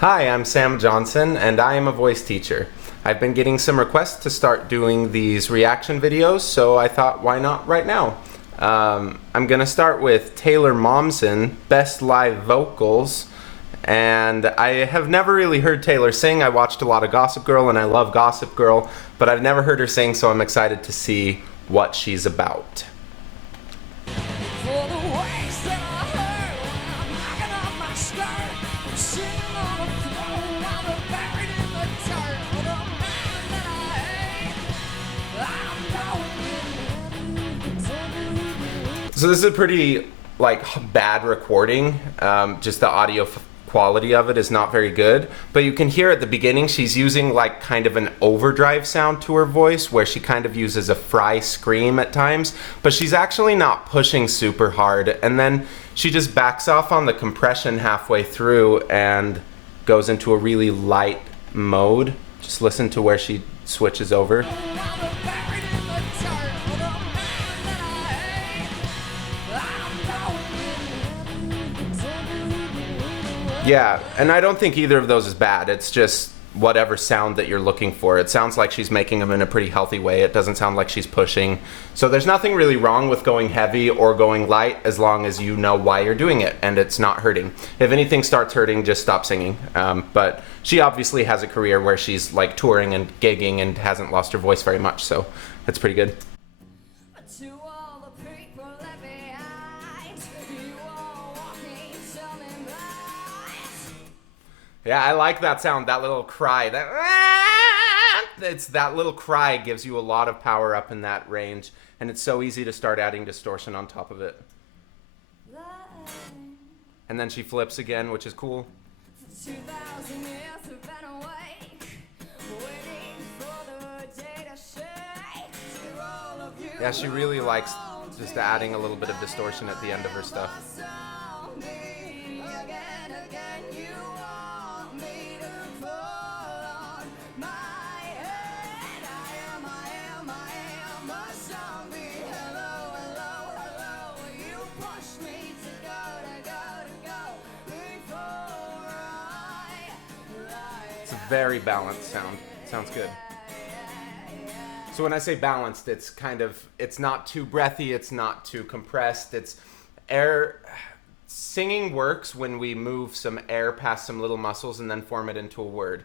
Hi, I'm Sam Johnson, and I am a voice teacher. I've been getting some requests to start doing these reaction videos, so I thought, why not right now? I'm gonna start with Taylor Momsen, Best Live Vocals, and I have never really heard Taylor sing. I watched a lot of Gossip Girl, and I love Gossip Girl, but I've never heard her sing, so I'm excited to see what she's about. So this is a pretty bad recording. Just the audio quality of it is not very good, but you can hear at the beginning she's using kind of an overdrive sound to her voice where she kind of uses a fry scream at times, but she's actually not pushing super hard, and then she just backs off on the compression halfway through and goes into a really light mode. Just listen to where she switches over. Yeah, and I don't think either of those is bad. It's just whatever sound that you're looking for. It sounds like she's making them in a pretty healthy way. It doesn't sound like she's pushing. So there's nothing really wrong with going heavy or going light as long as you know why you're doing it and it's not hurting. If anything starts hurting, just stop singing. But she obviously has a career where she's touring and gigging and hasn't lost her voice very much, so that's pretty good. Yeah, I like that sound, that little cry. That little cry gives you a lot of power up in that range, and it's so easy to start adding distortion on top of it. And then she flips again, which is cool. Yeah, she really likes just adding a little bit of distortion at the end of her stuff. It's a very balanced sound. Sounds good. So when I say balanced, it's not too breathy, it's not too compressed, it's air. Singing works when we move some air past some little muscles and then form it into a word.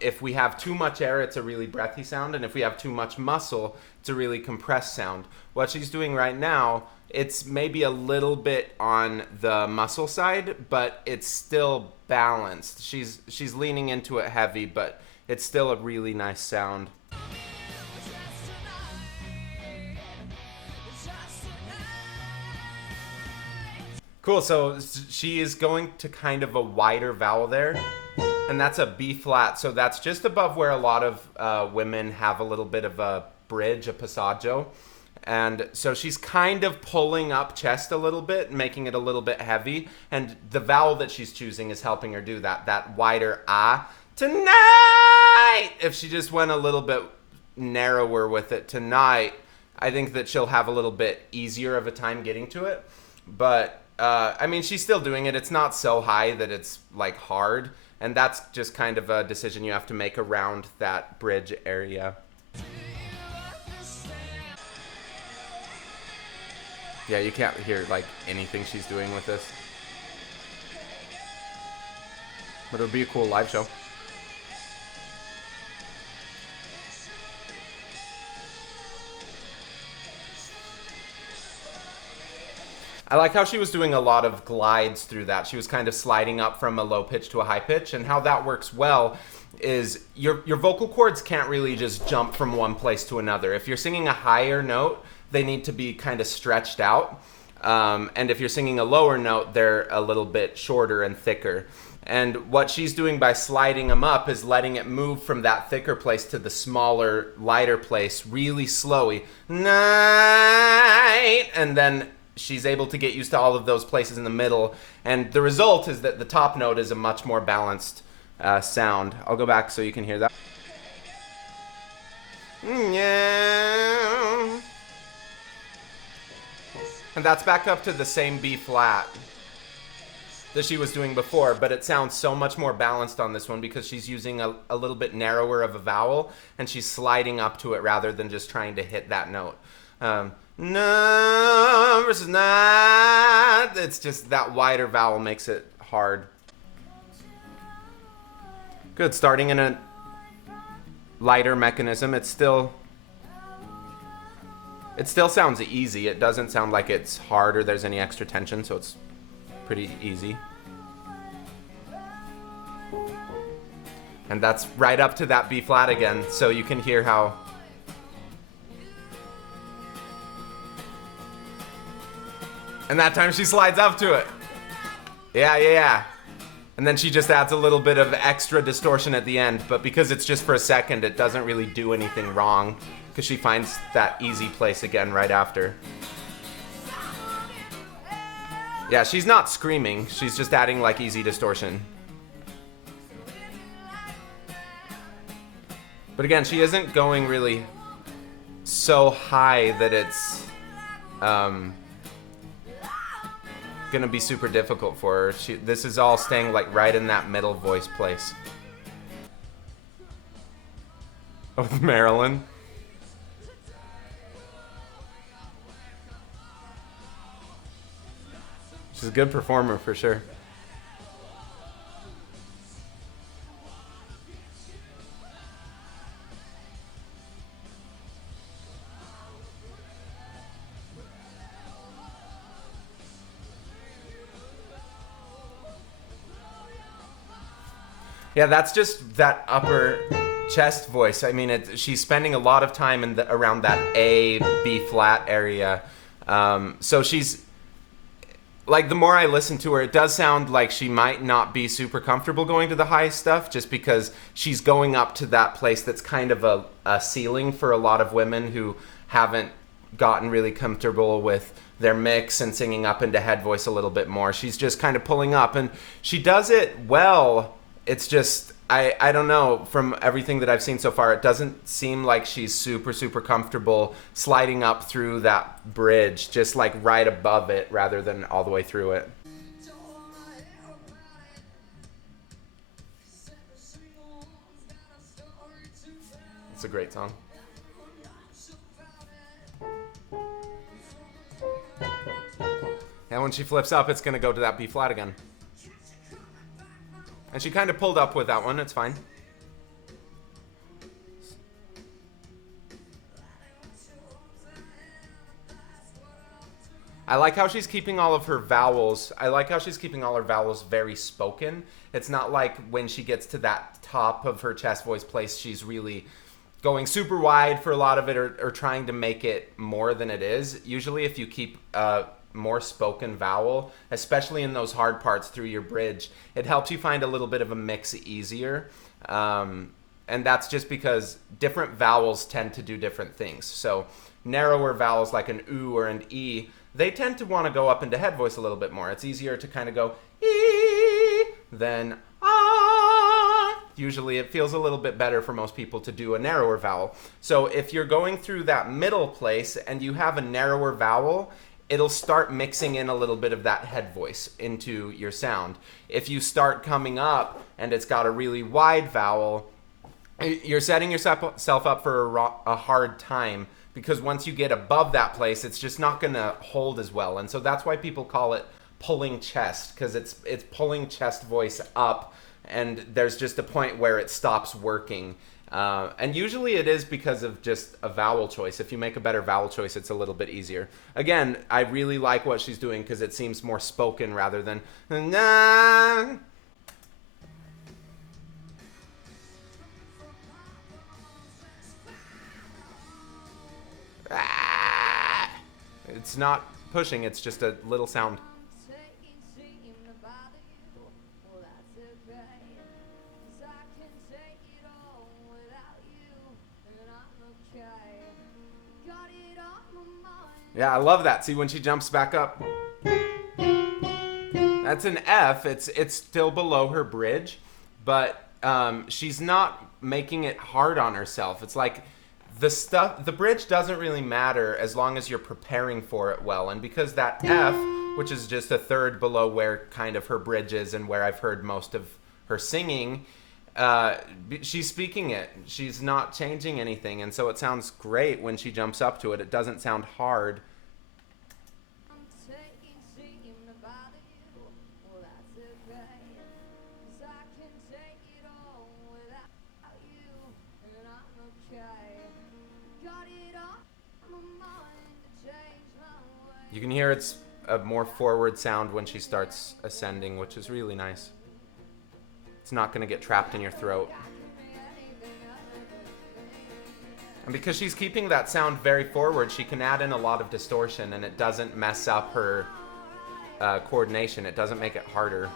If we have too much air, it's a really breathy sound, and if we have too much muscle, it's a really compressed sound. What she's doing right now, it's maybe a little bit on the muscle side, but it's still balanced. She's leaning into it heavy, but it's still a really nice sound. Cool, so she is going to kind of a wider vowel there, and that's a B flat, so that's just above where a lot of women have a little bit of a bridge, a passaggio. And so she's kind of pulling up chest a little bit, making it a little bit heavy, and the vowel that she's choosing is helping her do that wider ah, tonight. If she just went a little bit narrower with it, tonight, I think that she'll have a little bit easier of a time getting to it. But I mean, she's still doing it. It's not so high that it's hard, and that's just kind of a decision you have to make around that bridge area. Yeah, you can't hear anything she's doing with this, but it'll be a cool live show. I like how she was doing a lot of glides through that. She was kind of sliding up from a low pitch to a high pitch, and how that works well is your vocal cords can't really just jump from one place to another. If you're singing a higher note, they need to be kind of stretched out. And if you're singing a lower note, they're a little bit shorter and thicker. And what she's doing by sliding them up is letting it move from that thicker place to the smaller, lighter place really slowly. Night! And then she's able to get used to all of those places in the middle, and the result is that the top note is a much more balanced sound. I'll go back so you can hear that. Yeah. And that's back up to the same B flat. that she was doing before, but it sounds so much more balanced on this one because she's using a little bit narrower of a vowel, and she's sliding up to it rather than just trying to hit that note. No versus not. It's just that wider vowel makes it hard. Good. Starting in a lighter mechanism. It still sounds easy. It doesn't sound like it's hard or there's any extra tension, so it's pretty easy. And that's right up to that B flat again, so you can hear how and that time she slides up to it. Yeah. And then she just adds a little bit of extra distortion at the end, but because it's just for a second, it doesn't really do anything wrong because she finds that easy place again right after. Yeah, she's not screaming. She's just adding like easy distortion. But again, she isn't going really so high that it's gonna be super difficult for her. This is all staying like right in that middle voice place. With Marilyn. She's a good performer for sure. Yeah, that's just that upper chest voice. I mean, she's spending a lot of time in around that A, B flat area. So she's, like, the more I listen to her, it does sound like she might not be super comfortable going to the high stuff just because she's going up to that place that's kind of a ceiling for a lot of women who haven't gotten really comfortable with their mix and singing up into head voice a little bit more. She's just kind of pulling up, and she does it well. It's just, I don't know, from everything that I've seen so far, it doesn't seem like she's super, super comfortable sliding up through that bridge, just like right above it rather than all the way through it. It's a great song. And when she flips up, it's going to go to that B flat again. And she kind of pulled up with that one. It's fine. I like how she's keeping all of her vowels. I like how she's keeping all her vowels very spoken. It's not like when she gets to that top of her chest voice place, she's really going super wide for a lot of it or trying to make it more than it is. Usually if you keep more spoken vowel, especially in those hard parts through your bridge, it helps you find a little bit of a mix easier. And that's just because different vowels tend to do different things. So narrower vowels like an oo or an e, they tend to want to go up into head voice a little bit more. It's easier to kind of go e than ah. Usually it feels a little bit better for most people to do a narrower vowel. So if you're going through that middle place and you have a narrower vowel, it'll start mixing in a little bit of that head voice into your sound. If you start coming up and it's got a really wide vowel, you're setting yourself up for a hard time because once you get above that place, it's just not going to hold as well. And so that's why people call it pulling chest, because it's pulling chest voice up, and there's just a point where it stops working. And usually it is because of just a vowel choice. If you make a better vowel choice, it's a little bit easier. Again, I really like what she's doing because it seems more spoken rather than nah. Ah. It's not pushing, it's just a little sound. Yeah, I love that. See, when she jumps back up, that's an F. It's still below her bridge, but she's not making it hard on herself. It's like the bridge doesn't really matter as long as you're preparing for it well. And because that F which is just a third below where kind of her bridge is and where I've heard most of her singing. She's speaking it. She's not changing anything, and so it sounds great when she jumps up to it. It doesn't sound hard. You can hear it's a more forward sound when she starts ascending, which is really nice. It's not going to get trapped in your throat. And because she's keeping that sound very forward, she can add in a lot of distortion, and it doesn't mess up her coordination. It doesn't make it harder.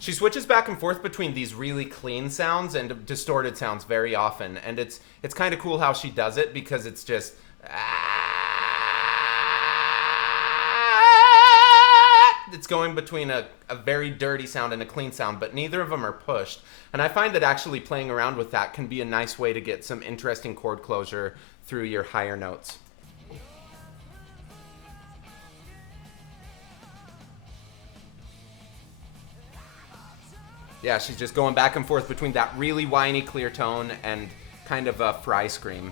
She switches back and forth between these really clean sounds and distorted sounds very often, and it's kind of cool how she does it, because it's just it's going between a very dirty sound and a clean sound, but neither of them are pushed. And I find that actually playing around with that can be a nice way to get some interesting chord closure through your higher notes. Yeah, she's just going back and forth between that really whiny clear tone and kind of a fry scream.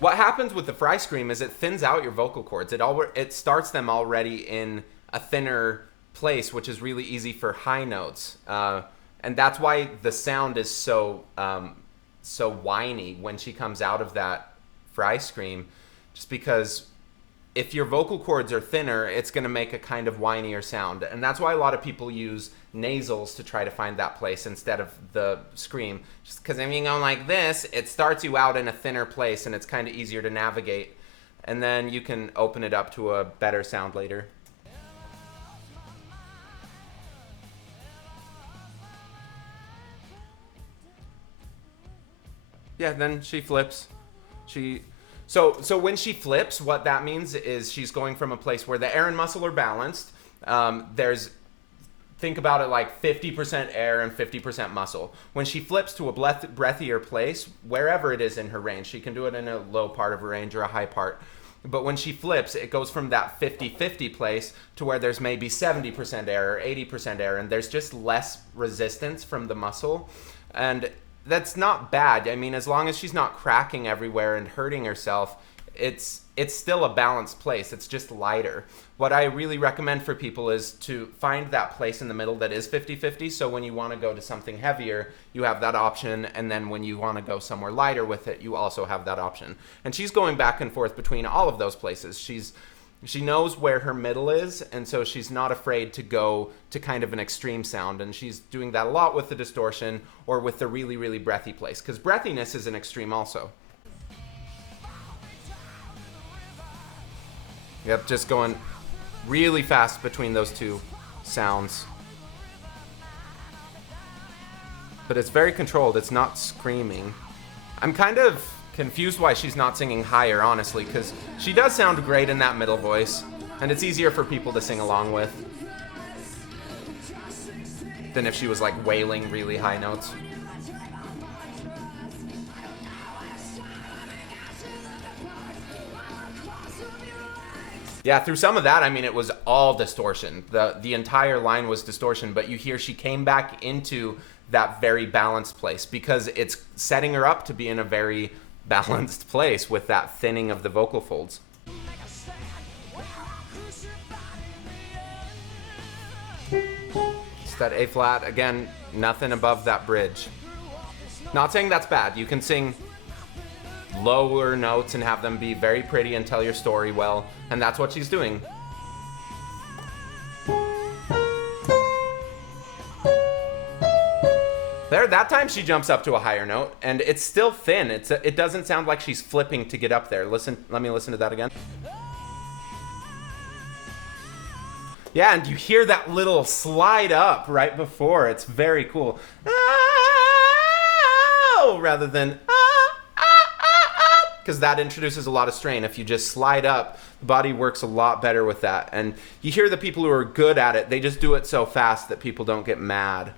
What happens with the fry scream is it thins out your vocal cords. It starts them already in a thinner place, which is really easy for high notes. And that's why the sound is so whiny when she comes out of that fry scream, just because if your vocal cords are thinner, it's going to make a kind of whinier sound. And that's why a lot of people use nasals to try to find that place instead of the scream. Just because if you go like this, it starts you out in a thinner place, and it's kind of easier to navigate. And then you can open it up to a better sound later. Yeah, then she flips. So when she flips, what that means is she's going from a place where the air and muscle are balanced. Think about it like 50% air and 50% muscle. When she flips to a breathier place, wherever it is in her range, she can do it in a low part of her range or a high part. But when she flips, it goes from that 50-50 place to where there's maybe 70% air or 80% air, and there's just less resistance from the muscle. And that's not bad. I mean, as long as she's not cracking everywhere and hurting herself, it's still a balanced place. It's just lighter. What I really recommend for people is to find that place in the middle that is 50-50, so when you want to go to something heavier, you have that option, and then when you want to go somewhere lighter with it, you also have that option. And she's going back and forth between all of those places. She knows where her middle is, and so she's not afraid to go to kind of an extreme sound, and she's doing that a lot with the distortion or with the really, really breathy place, because breathiness is an extreme also. Yep, just going really fast between those two sounds. But it's very controlled, it's not screaming. I'm kind of confused why she's not singing higher, honestly, because she does sound great in that middle voice, and it's easier for people to sing along with than if she was like wailing really high notes. Yeah, through some of that, I mean, it was all distortion. The entire line was distortion, but you hear she came back into that very balanced place because it's setting her up to be in a very balanced place with that thinning of the vocal folds. It's that A flat, again, nothing above that bridge. Not saying that's bad. You can sing lower notes and have them be very pretty and tell your story well, and that's what she's doing. There, that time she jumps up to a higher note, and it's still thin. It doesn't sound like she's flipping to get up there. Let me listen to that again. Yeah, and you hear that little slide up right before. It's very cool. Oh, rather than because that introduces a lot of strain. If you just slide up, the body works a lot better with that. And you hear the people who are good at it, they just do it so fast that people don't get mad.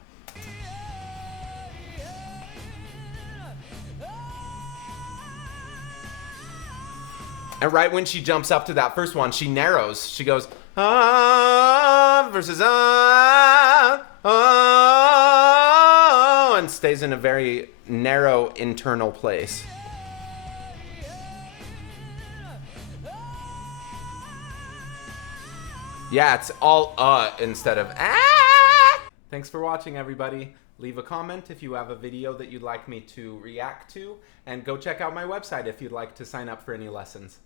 And right when she jumps up to that first one, she narrows. She goes, ah, versus ah, oh, and stays in a very narrow internal place. Yeah, it's all instead of ah. Thanks for watching, everybody. Leave a comment if you have a video that you'd like me to react to, and go check out my website if you'd like to sign up for any lessons.